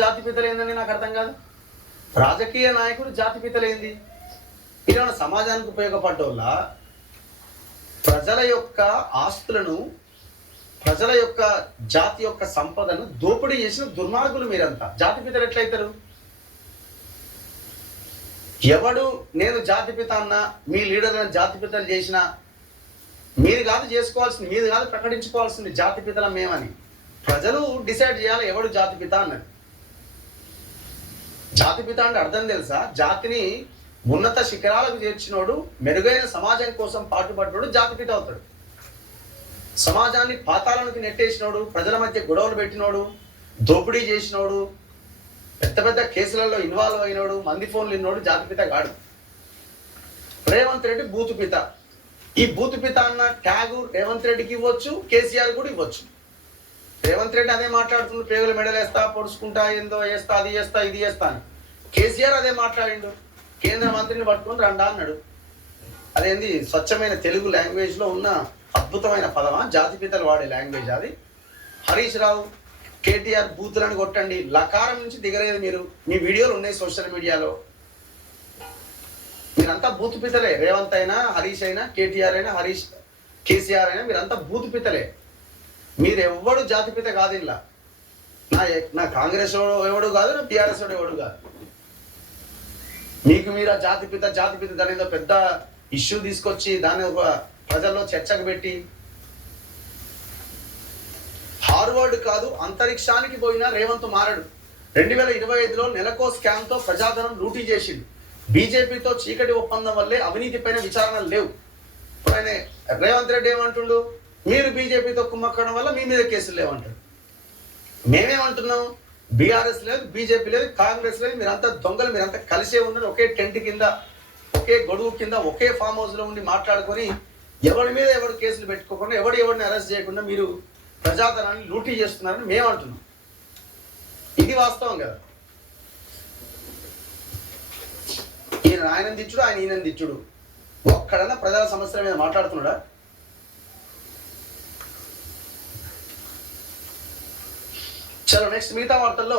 జాతిపితలు ఏందని నాకు అర్థం కాదు. రాజకీయ నాయకుడు జాతిపితలు ఏంది? ఇదేమన్నా సమాజానికి ఉపయోగపడ్డోళ్ళ? ప్రజల యొక్క ఆస్తులను, ప్రజల యొక్క జాతి యొక్క సంపదను దోపిడీ చేసిన దుర్మార్గులు మీరంతా. జాతిపితలు ఎట్లయితారు? ఎవడు నేను జాతిపిత అన్నా, మీ లీడర్లను జాతిపితలు చేసినా మీరు కాదు చేసుకోవాల్సింది, మీరు కాదు ప్రకటించుకోవాల్సింది జాతిపితల మేమని. ప్రజలు డిసైడ్ చేయాలి ఎవడు జాతిపిత అన్నది. జాతిపిత అంటే అర్థం తెలుసా? జాతిని ఉన్నత శిఖరాలకు చేర్చినోడు, మెరుగైన సమాజం కోసం పాటుపడ్డోడు జాతిపిత అవుతాడు. సమాజాన్ని పాతాళానికి నెట్టేసినోడు, ప్రజల మధ్య గొడవలు పెట్టినోడు, దోపిడీ చేసినోడు, పెద్ద పెద్ద కేసులలో ఇన్వాల్వ్ అయినోడు, మంది ఫోన్లు ఇన్నోడు జాతిపిత కాడు. రేవంత్ రెడ్డి బూతుపిత. ఈ బూతుపిత అన్న ట్యాగు రేవంత్ రెడ్డికి ఇవ్వచ్చు, కేసీఆర్ కూడా ఇవ్వచ్చు. రేవంత్ రెడ్డి అదే మాట్లాడుతుండు, పేగులు మెడలేస్తా, పొడుచుకుంటా, ఏందో చేస్తా, అది చేస్తా, ఇది చేస్తా అని. కేసీఆర్ అదే మాట్లాడిండు, కేంద్ర మంత్రిని పట్టుకొని రండా అన్నాడు. అదేంది స్వచ్ఛమైన తెలుగు లాంగ్వేజ్ లో ఉన్న అద్భుతమైన పదమా జాతిపితలు వాడే లాంగ్వేజ్ అది? హరీష్ రావు, కేటీఆర్ బూతులను కొట్టండి, లకారం నుంచి దిగలేదు మీరు. మీ వీడియోలు ఉన్నాయి సోషల్ మీడియాలో. మీరంతా బూతుపితలే. రేవంత్ అయినా, హరీష్ అయినా, కేటీఆర్ అయినా, కేసీఆర్ అయినా మీరంతా బూతుపితలే. మీరెవ్వడు జాతిపిత కాదు. ఇలా నా కాంగ్రెస్ ఎవడు కాదు, నా టీఆర్ఎస్ ఎవడు కాదు. మీకు మీరు ఆ జాతిపిత దాని ఏదో పెద్ద ఇష్యూ తీసుకొచ్చి దాన్ని ఒక ప్రజల్లో చర్చకు పెట్టి, హార్వర్డ్ కాదు అంతరిక్షానికి పోయినా రేవంత్ మారడు. 2025లో నెలకో స్కామ్ తో ప్రజాధనం లూటీ చేసిండు. బీజేపీతో చీకటి ఒప్పందం వల్లే అవినీతి పైన విచారణలు లేవు. ఇప్పుడు ఆయన రేవంత్ రెడ్డి ఏమంటుండు? మీరు బీజేపీతో కుమ్మక్కడం వల్ల మీ మీద కేసులు లేవంటారు. మేమేమంటున్నాం? బీఆర్ఎస్ లేదు, బీజేపీ లేదు, కాంగ్రెస్ లేదు, మీరంతా దొంగలు, మీరంతా కలిసే ఉన్నారు. ఒకే టెంట్ కింద, ఒకే గొడుగు కింద, ఒకే ఫామ్ హౌస్ లో ఉండి మాట్లాడుకొని ఎవరి మీద ఎవరు కేసులు పెట్టుకోకుండా, ఎవరిని అరెస్ట్ చేయకుండా మీరు ప్రజాధనాన్ని లూటీ చేస్తున్నారని మేము అంటున్నాం. ఇది వాస్తవం కదా. ఆయన దిచ్చుడు, ఈయన దిచ్చుడు. ఒక్కడన్నా ప్రజల సమస్యల మీద మాట్లాడుతున్నాడా? చలో నెక్స్ట్ మిగతా వార్తల్లో